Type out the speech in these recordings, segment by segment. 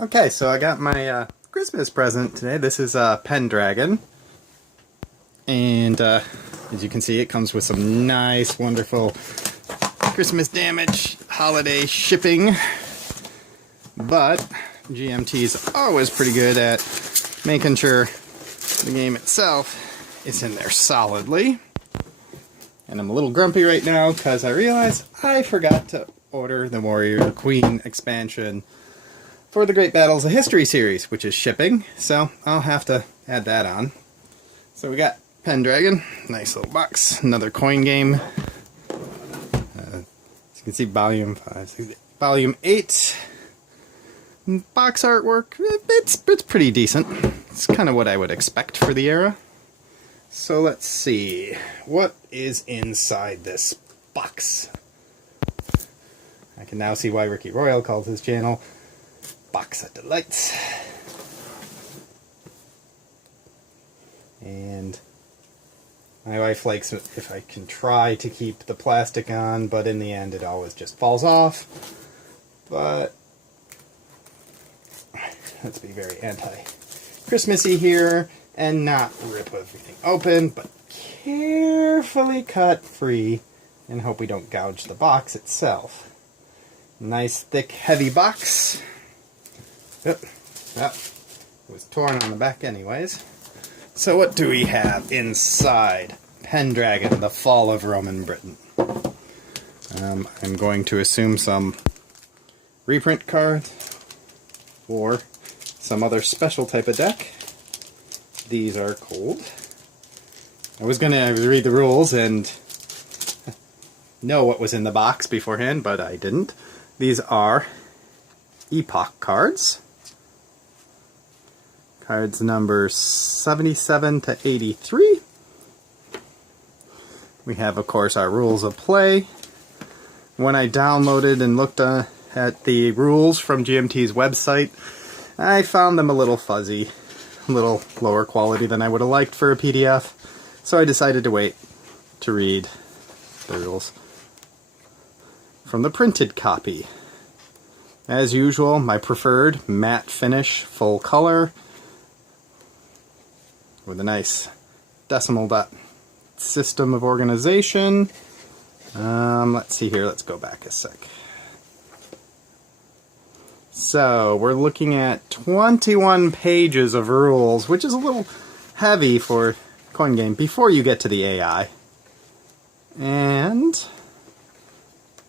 Okay, so I got my Christmas present today. This is Pendragon. And as you can see, it comes with some nice, wonderful Christmas damage holiday shipping. But GMT's always pretty good at making sure the game itself is in there solidly. And I'm a little grumpy right now because I realize I forgot to order the Warrior Queen expansion for the Great Battles of History series, which is shipping, so I'll have to add that on. So we got Pendragon, nice little box, another coin game. As you can see, Volume 5, Volume 8. Box artwork, it's pretty decent. It's kind of what I would expect for the era. So let's see, what is inside this box? I can now see why Ricky Royal calls his channel Box of Delights. And my wife likes it if I can try to keep the plastic on, but in the end it always just falls off. But let's be very anti-Christmassy here and not rip everything open, but carefully cut free and hope we don't gouge the box itself. Nice, thick, heavy box. Yep, it was torn on the back anyways. So what do we have inside Pendragon, the Fall of Roman Britain? I'm going to assume some reprint cards or some other special type of deck. These are cold. I was going to read the rules and know what was in the box beforehand, but I didn't. These are Epoch cards. Cards number 77 to 83. We have, of course, our rules of play. When I downloaded and looked at the rules from GMT's website, I found them a little fuzzy, a little lower quality than I would have liked for a PDF, so I decided to wait to read the rules from the printed copy. As usual, my preferred matte finish, full color, with a nice decimal dot system of organization. Let's see here, let's go back a sec. So, we're looking at 21 pages of rules, which is a little heavy for coin game before you get to the AI. And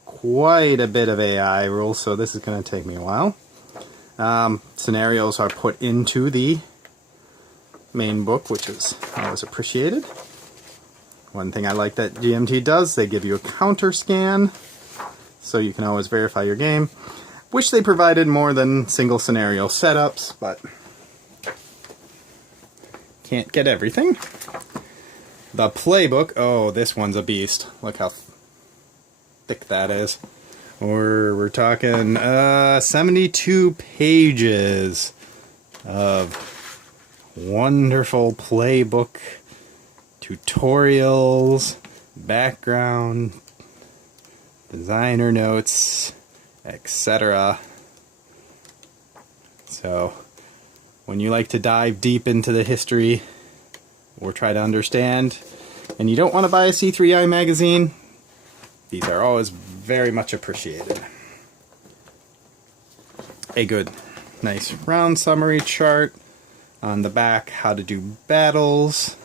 quite a bit of AI rules, so this is going to take me a while. Scenarios are put into the main book, which is always appreciated. One thing I like that GMT does, they give you a counter scan, so you can always verify your game. Wish they provided more than single scenario setups, but can't get everything. The playbook, oh, this one's a beast. Look how thick that is. We're talking 72 pages of wonderful playbook, tutorials, background, designer notes, etc. So, when you like to dive deep into the history or try to understand, and you don't want to buy a C3I magazine, these are always very much appreciated. A good, nice round summary chart. On the back, how to do battles.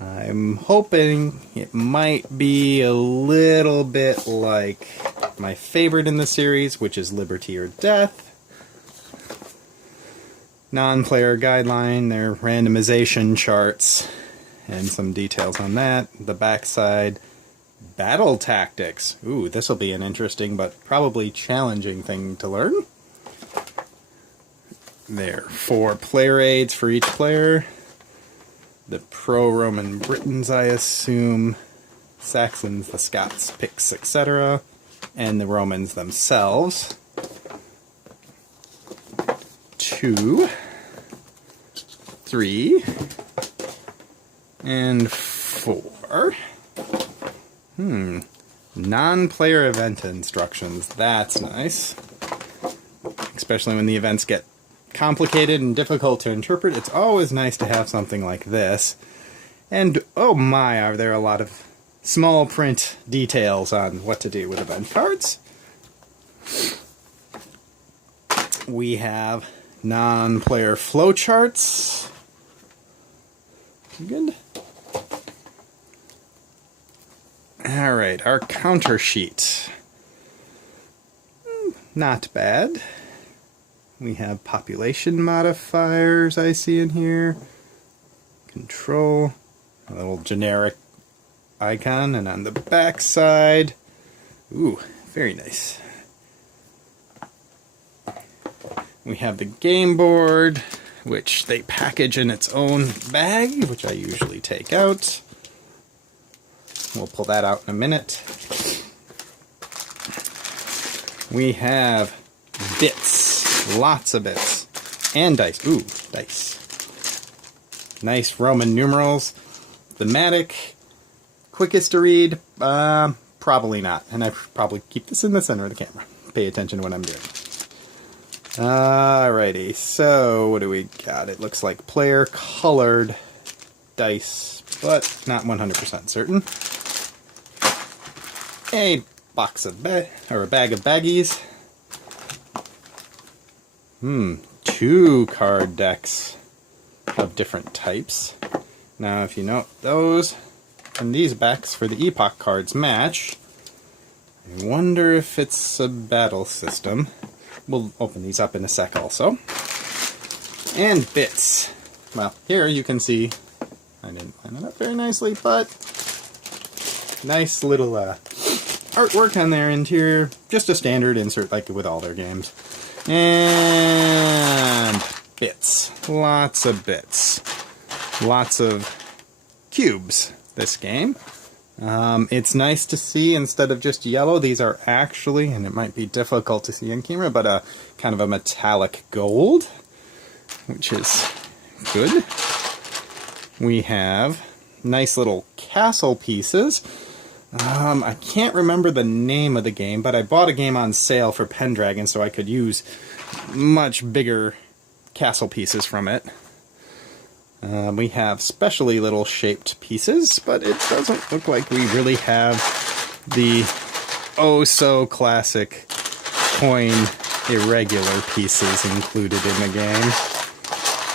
I'm hoping it might be a little bit like my favorite in the series, which is Liberty or Death. Non-player guideline, their randomization charts, and some details on that. The backside, battle tactics. Ooh, this will be an interesting but probably challenging thing to learn. There, 4 player aids for each player. The pro-Roman Britons, I assume. Saxons, the Scots, Picts, etc. And the Romans themselves. 2, 3, and 4. Non-player event instructions. That's nice. especially when the events get complicated and difficult to interpret. It's always nice to have something like this. And oh my, are there a lot of small print details on what to do with event cards. We have non-player flowcharts. Good. Alright, our counter sheet. Not bad. We have population modifiers I see in here. Control. A little generic icon. And on the back side, ooh, very nice. We have the game board, which they package in its own bag, which I usually take out. We'll pull that out in a minute. We have bits, lots of bits, and dice. Ooh, dice. Nice Roman numerals. Thematic, quickest to read, probably not. And I probably keep this in the center of the camera. Pay attention to what I'm doing. Alrighty, so what do we got? It looks like player colored dice, but not 100% certain. A box of a bag of baggies. 2 card decks of different types. Now, if you note those and these backs for the epoch cards match, I wonder if it's a battle system. We'll open these up in a sec also. And bits. Well, here you can see, I didn't line it up very nicely, but nice little artwork on their interior. Just a standard insert like with all their games. And bits. Lots of bits. Lots of cubes this game. It's nice to see, instead of just yellow, these are actually, and it might be difficult to see on camera, but a kind of a metallic gold, which is good. We have nice little castle pieces. I can't remember the name of the game, but I bought a game on sale for Pendragon, so I could use much bigger castle pieces from it. We have specially little shaped pieces, but it doesn't look like we really have the oh-so-classic coin irregular pieces included in the game.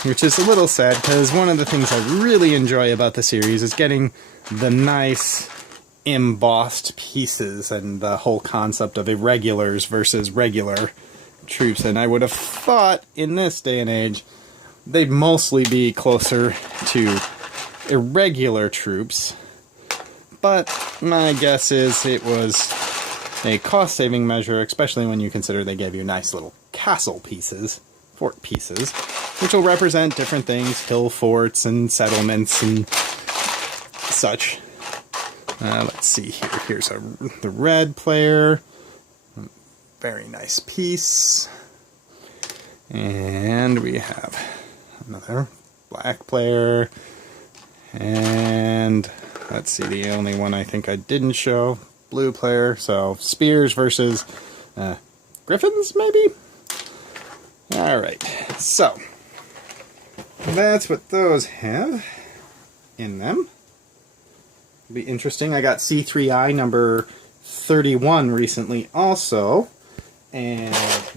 Which is a little sad, because one of the things I really enjoy about the series is getting the nice embossed pieces and the whole concept of irregulars versus regular troops. And I would have thought, in this day and age, they'd mostly be closer to irregular troops, but my guess is it was a cost-saving measure, especially when you consider they gave you nice little castle pieces, fort pieces, which will represent different things, hill forts and settlements and such. Let's see here. Here's the red player. Very nice piece. And we have another black player, and let's see, the only one I think I didn't show, blue player. So spears versus griffins, maybe? Alright, so that's what those have in them. It'll be interesting. I got C3I number 31 recently also, and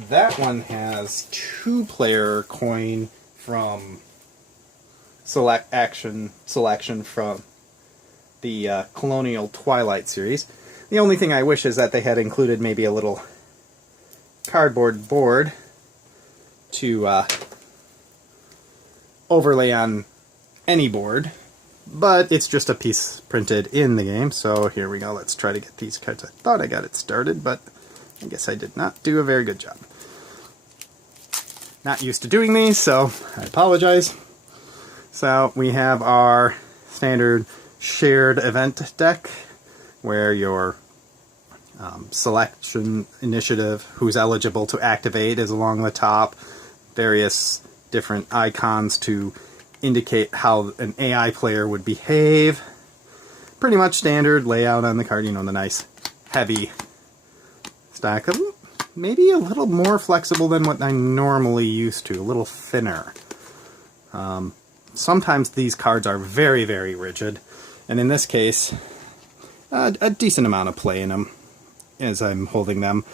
that one has 2-player coin from selection from the Colonial Twilight series. The only thing I wish is that they had included maybe a little cardboard board to overlay on any board, but it's just a piece printed in the game. So here we go. Let's try to get these cards. I thought I got it started, but I guess I did not do a very good job. Not used to doing these, so I apologize. So we have our standard shared event deck, where your selection initiative, who's eligible to activate, is along the top. Various different icons to indicate how an AI player would behave. Pretty much standard layout on the card, you know, the nice heavy stack of them. maybe a little more flexible than what I normally used to, a little thinner. Sometimes these cards are very, very rigid, and in this case, a decent amount of play in them as I'm holding them.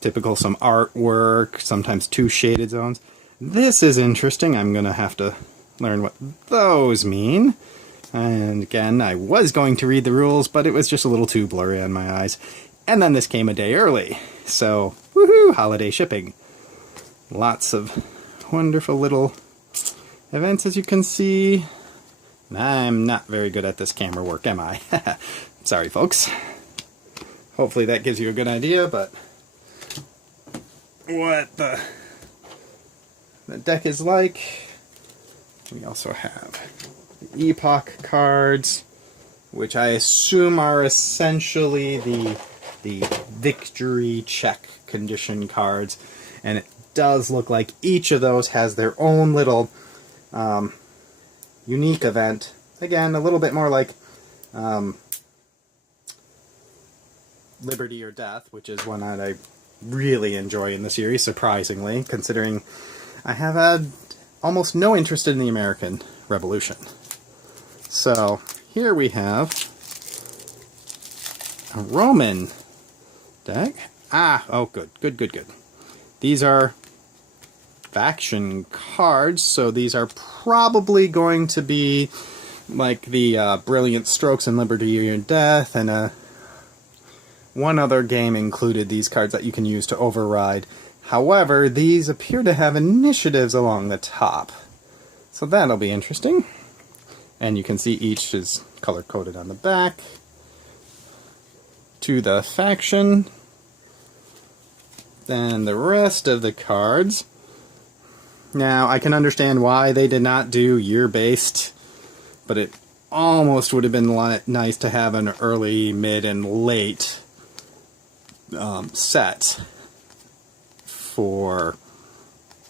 Typical some artwork, sometimes 2 shaded zones. This is interesting. I'm going to have to learn what those mean. And again, I was going to read the rules, but it was just a little too blurry on my eyes. And then this came a day early. So, woohoo, holiday shipping. Lots of wonderful little events, as you can see. I'm not very good at this camera work, am I? Sorry, folks. Hopefully that gives you a good idea, but what the deck is like. We also have the Epoch cards, which I assume are essentially the victory check condition cards, and it does look like each of those has their own little unique event. Again, a little bit more like Liberty or Death, which is one that I really enjoy in the series, surprisingly, considering I have had almost no interest in the American Revolution. So, here we have a Roman deck. Oh, good. These are faction cards, so these are probably going to be like the Brilliant Strokes and Liberty or Death, and one other game included these cards that you can use to override. However, these appear to have initiatives along the top, so that'll be interesting. And you can see each is color-coded on the back to the faction. Then the rest of the cards. Now, I can understand why they did not do year-based, but it almost would have been nice to have an early, mid, and late set for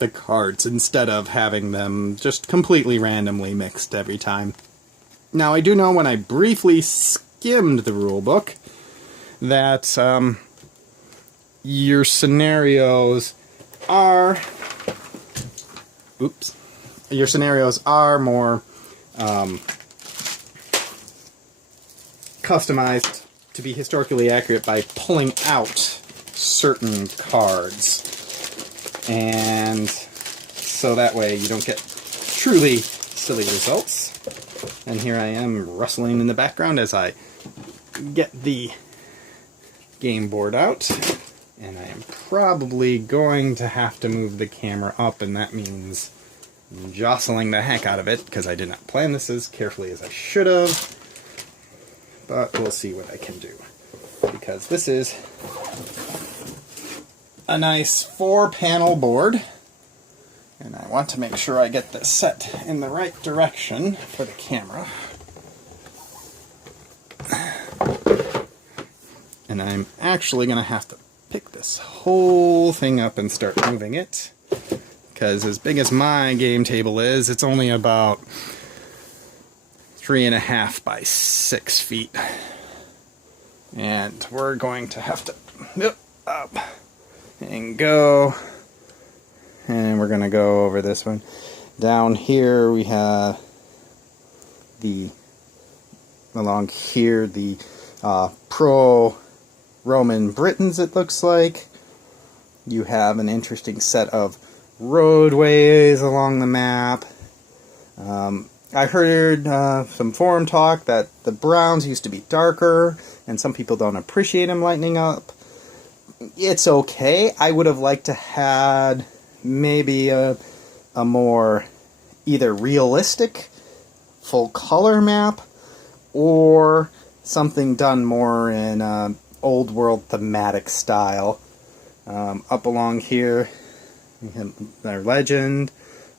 the cards instead of having them just completely randomly mixed every time. Now, I do know when I briefly skimmed the rulebook that your scenarios are more customized to be historically accurate by pulling out certain cards. And so that way you don't get truly silly results. And here I am rustling in the background as I get the game board out. And I am probably going to have to move the camera up, and that means jostling the heck out of it, because I did not plan this as carefully as I should have. But we'll see what I can do, because this is a nice 4-panel board, and I want to make sure I get this set in the right direction for the camera. And I'm actually going to have to pick this whole thing up and start moving it, because as big as my game table is, it's only about 3.5 by 6 feet. And we're going to have to up and go. And we're going to go over this one. Down here we have along here, the pro-Roman Britons, it looks like. You have an interesting set of roadways along the map. I heard some forum talk that the browns used to be darker, and some people don't appreciate them lightening up. It's okay. I would have liked to had maybe a more either realistic full color map, or something done more in old world thematic style. Up along here, we have our legend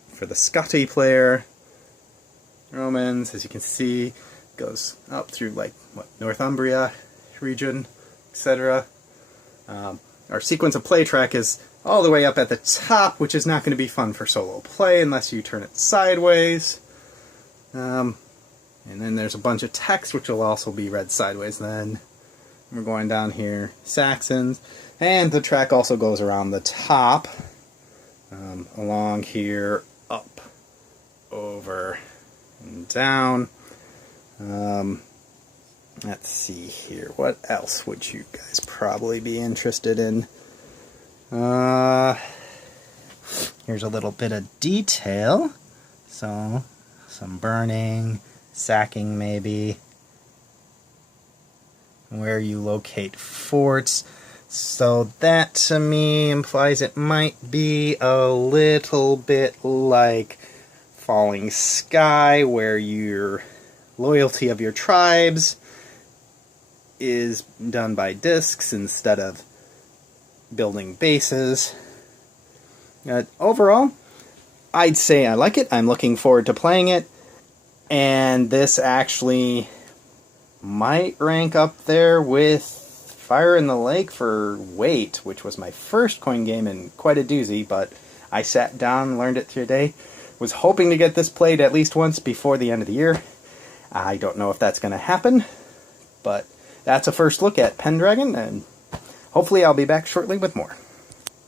for the Scotty player. Romans, as you can see, goes up through like Northumbria region, etc. Our sequence of play track is all the way up at the top, which is not going to be fun for solo play unless you turn it sideways. And then there's a bunch of text which will also be read sideways. Then we're going down here, Saxons. And the track also goes around the top, along here, up, over, and down. Let's see here. What else would you guys probably be interested in? Here's a little bit of detail. So, some burning, sacking maybe. Where you locate forts. So that to me implies it might be a little bit like Falling Sky, where your loyalty of your tribes is done by discs instead of building bases. Overall, I'd say I like it. I'm looking forward to playing it. And this actually might rank up there with Fire in the Lake for weight, which was my first coin game and quite a doozy, but I sat down and learned it today. Was hoping to get this played at least once before the end of the year. I don't know if that's going to happen, but that's a first look at Pendragon, and hopefully I'll be back shortly with more.